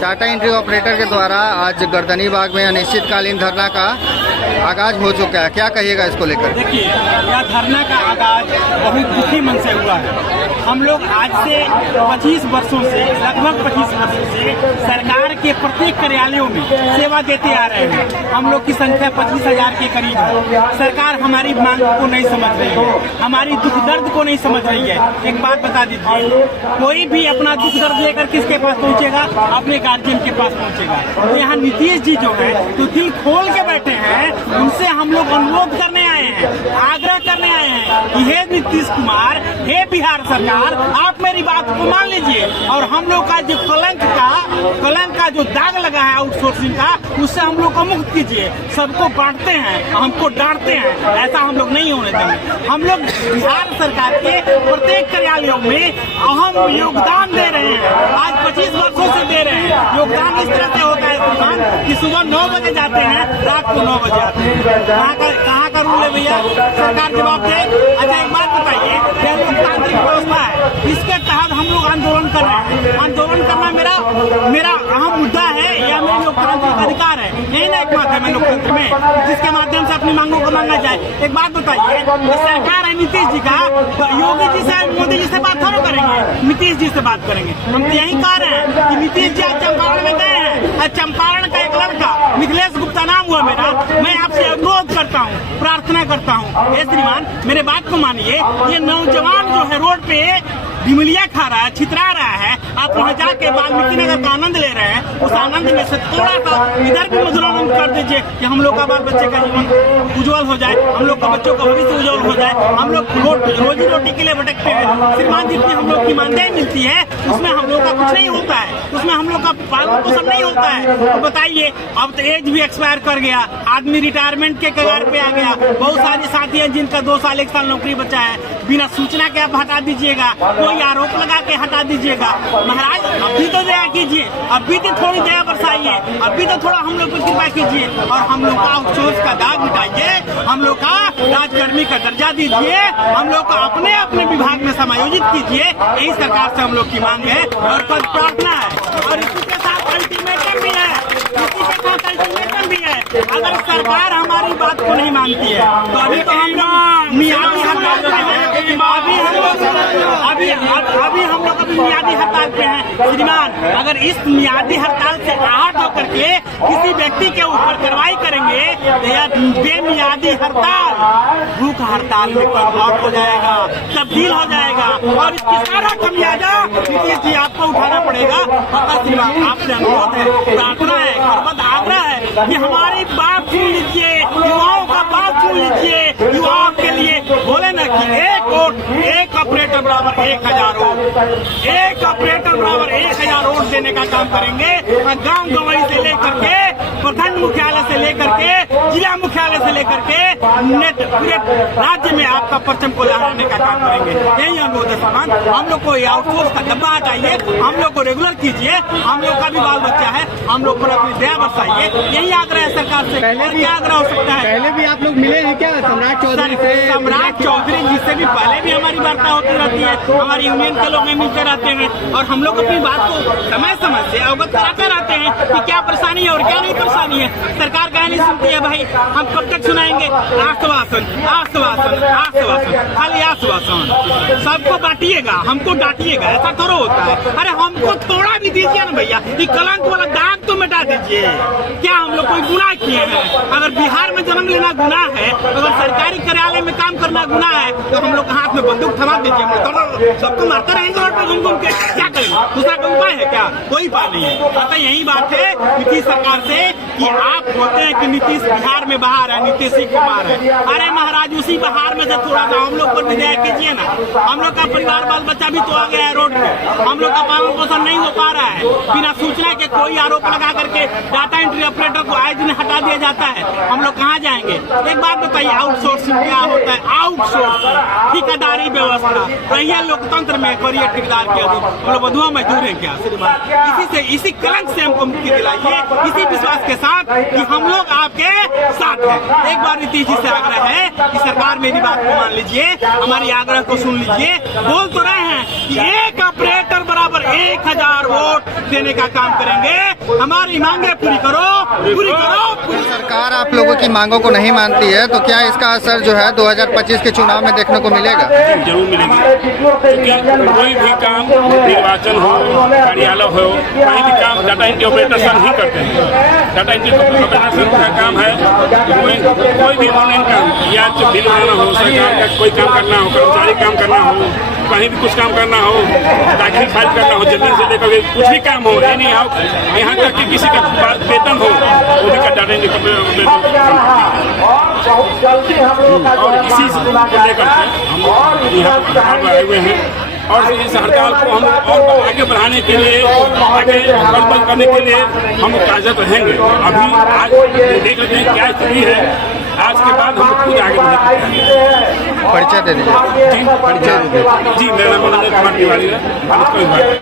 Tata entry operator के द्वारा आज गर्दनी बाग में अनिश्चितकालीन धरना का आगाज हो चुका है, क्या कहिएगा इसको लेकर? देखिए, यह धरना का आगाज बहुत दुखी मन से हुआ है। हम लोग आज से 25 वर्षों से, लगभग 25 वर्षों से सरकार के प्रत्येक कार्यालयों में सेवा देते आ रहे हैं। हम लोग की संख्या 25,000 के करीब है। सरकार हमारी मांग को नहीं समझ रही है, हमारी दुख दर्द को नहीं समझ रही है। एक बात बता दीजिए, कोई भी अपना दुख दर्द लेकर किसके पास पहुंचेगा? अपने गार्जियन के पास पहुंचेगा। तो यहाँ नीतीश जी जो है तो दिल खोल के बैठे हैं, उनसे हम लोग अनुरोध करने आए हैं, आग्रह करने आए हैं कि हे नीतीश कुमार, हे बिहार सरकार, आप मेरी बात को मान लीजिए और हम लोग का जो कलंक का जो दाग लगा है आउटसोर्सिंग का, उससे हम लोग को मुक्त कीजिए। सबको बांटते हैं, हमको डांटते हैं, ऐसा हम लोग नहीं होने देंगे। हम लोग बिहार सरकार के प्रत्येक कार्यालयों में अहम योगदान दे रहे हैं, आज 25 वर्षों से दे रहे हैं। योगदान इस तरह से होता है कि सुबह 9 बजे जाते हैं, रात को 9 बजे आते हैं। कहाँ का रूल है भैया? सरकार जवाब दे। अच्छा एक बात बताइए, यह लोकतांत्रिक व्यवस्था है, इसके तहत हम लोग आंदोलन कर रहे हैं। आंदोलन करना मेरा अहम मुद्दा है या मेरा लोकतांत्रिक अधिकार है। यही ना एक बात है मैं लोकतंत्र में, जिसके माध्यम से अपनी मांगों को मांगा जाए। एक बात बताइए, सरकार है नीतीश जी का, योगी जी से मोदी जी से बात थोड़ा करेंगे, नीतीश जी से बात करेंगे। हम तो यही कह रहे हैं कि नीतीश जी आज चंपारण में गए हैं। चंपारण का एक लड़का मिथिलेश गुप्ता नाम हुआ मेरा, मैं आपसे अनुरोध करता हूँ, प्रार्थना करता हूँ, हे श्रीमान मेरे बात को मानिए। ये नौजवान जो है रोड पे डिमलिया खा रहा है, छितरा रहा है, आप वहाँ जाके वाल्मीकि नगर का आनंद ले रहे हैं। उस आनंद में से थोड़ा सा इधर भी मुद्रण कर दीजिए कि हम लोग का बाल बच्चे का जीवन उज्जवल हो जाए, हम लोग का बच्चों का भविष्य उज्जवल हो जाए। हम लोग रोजी रोटी के लिए भटकते हैं, श्रीमान जितनी हम लोग की मानदेय मिलती है उसमें हम लोग का कुछ नहीं होता है, उसमें हम लोग का पालन पोषण नहीं होता है। तो बताइए, अब तो एज भी एक्सपायर कर गया, आदमी रिटायरमेंट के कगार पे आ गया। बहुत सारे साथी हैं जिनका 2 साल 1 साल नौकरी बचा है, बिना सूचना के आप हटा दीजिएगा, कोई आरोप लगा के हटा दीजिएगा। महाराज अभी तो दया कीजिए, अभी तो थोड़ी दया बरसाइए, अभी तो थोड़ा हम लोग को कृपा कीजिए और हम लोग का अफसोस का दाग मिटाइए, हम लोग का राजकर्मी का दर्जा दीजिए, हम लोग को अपने अपने विभाग में समायोजित कीजिए। यही सरकार से हम लोग की मांग है और प्रार्थना है। और इसी के साथ अल्टीमेटम भी है, अगर सरकार हमारी बात को नहीं मानती है तो अभी तो हम लोग मियादी हड़ताल पे हैं, अभी हम लोग मियादी हड़ताल पे हैं। श्रीमान, अगर इस मियादी हड़ताल से आहत होकर के किसी व्यक्ति के ऊपर कार्रवाई करेंगे तो यह बेमियादी हड़ताल भूख हड़ताल में कन्वर्ट हो जाएगा, तब्दील हो जाएगा और इसकी सारा खमियाजा नीतीश जी आपको उठाना पड़ेगा। श्रीमान आपसे अनुरोध है, प्रार्थना है, आग्रह है कि हमारी बात सुन लीजिए, युवाओं का बात सुन लीजिए। युवाओं के लिए बोले ना कि 1 वोट 1 ऑपरेटर बराबर 1000 वोट, 1 ऑपरेटर बराबर 1000 वोट देने का काम करेंगे। गांव गंवई से लेकर के प्रखंड मुख्यालय से लेकर के जिला मुख्यालय से लेकर के पूरे राज्य में आपका परचम को लहराने का काम करेंगे। यही अनुरोध है समान, हम लोग को आउटसोर्स का डब्बा हटाइए, हम लोग को रेगुलर कीजिए, हम लोग का भी बाल बच्चा है, हम लोग पर अपनी दया बरसाइए। यही आग्रह है सरकार से। पहले भी आग्रह हो सकता है, पहले भी आप लोग मिले हैं क्या सम्राट चौधरी से? सम्राट चौधरी जी से भी पहले भी हमारी वार्ता होती रहती है, हमारी यूनियन के लोग मिलते रहते हैं और हम लोग अपनी बात को समय समय से अवगत कराते रहते हैं कि क्या परेशानी है और क्या नहीं परेशानी है। सरकार कह नहीं सुनती है भाई, हम कब तक सुनाएंगे? आश्वासन आश्वासन आश्वासन, खाली आश्वासन। सबको बांटिएगा, हमको डांटिएगा, ऐसा थोड़ा होता है। अरे हमको थोड़ा भी दीजिए ना भैया, ये कलंक वाला दाग तो मिटा दीजिए। क्या हम लोग कोई गुनाह किए हैं? अगर बिहार में जन्म लेना गुनाह है, अगर सरकारी कार्यालय में काम करना गुनाह है, तो हम लोग हाथ में बंदूक थमा दीजिए, हम लोग सबको मारते रहेंगे रोड पर घूम घूम के, क्या करेंगे? दूसरा कोई उपाय है क्या? कोई उपाय नहीं है। अतः यही बात है नीतीश सरकार से कि आप बोलते हैं कि नीतीश बिहार में बाहर है, नीतीश ही कुमार है। अरे महाराज, उसी बिहार में से थोड़ा सा हम लोग पर भी दया कीजिए ना। हम लोग का परिवार बाल बच्चा भी तो आ गया है रोड पे, हम लोग का पालन पोषण नहीं हो पा रहा है। बिना सूचना के कोई आरोप लगा कर करके डाटा एंट्री ऑपरेटर को आए दिन हटा दिया जाता है, हम लोग कहाँ जाएंगे? एक बात बताइए, आउटसोर्सिंग क्या होता है? आउटसोर्सिंग, ठेकेदारी व्यवस्था, रही लोकतंत्र में करिए ठेकेदार के अधीन, हम लोग बधुआ मजदूर हैं क्या? इसी कलंक से हमको मुक्ति दिलाइए, इसी विश्वास के साथ कि हम लोग आपके साथ हैं। एक बार नीतीश जी से आग्रह है कि सरकार मेरी बात को मान लीजिए, हमारी आग्रह को सुन लीजिए। बोल तो रहे हैं कि एक ऑपरेटर बराबर 1000 वोट देने का काम करेंगे, हमारी मांगे पूरी करो, पूरी करो, पूरी। सरकार आप लोगों की मांगों को नहीं मानती है तो क्या इसका असर जो है 2025 के चुनाव में देखने को मिलेगा? जरूर मिलेगी, क्योंकि कोई भी काम, निर्वाचन हो, कार्यालय हो, कहीं भी काम डाटा एंट्री ऑपरेटर संघ ही करते हैं। डाटा एंट्री ऑपरेटर संघ का काम है कोई भी ऑनलाइन काम, या बिल बनाना हो, सरकार का कोई काम करना हो, कर्मचारी काम करना हो, कहीं भी कुछ काम करना हो, दाखिल फाइल करना हो, जमीन से लेकर कुछ भी काम हो, यानी यहाँ तक कि किसी का वेतन हो, वो भी डाटा एंट्री ऑपरेटर और इसी को लेकर हम यहाँ आए हुए हैं। और इस हड़ताल को हम और आगे बढ़ाने के लिए, आगे बल करने के लिए हम ताज़त रहेंगे। अभी आज देख लेते हैं क्या स्थिति है, आज के बाद हम खुद आगे बढ़ेंगे। परिचय दे दीजिए। जी, मेरा नाम मनोज कुमार तिवारी है।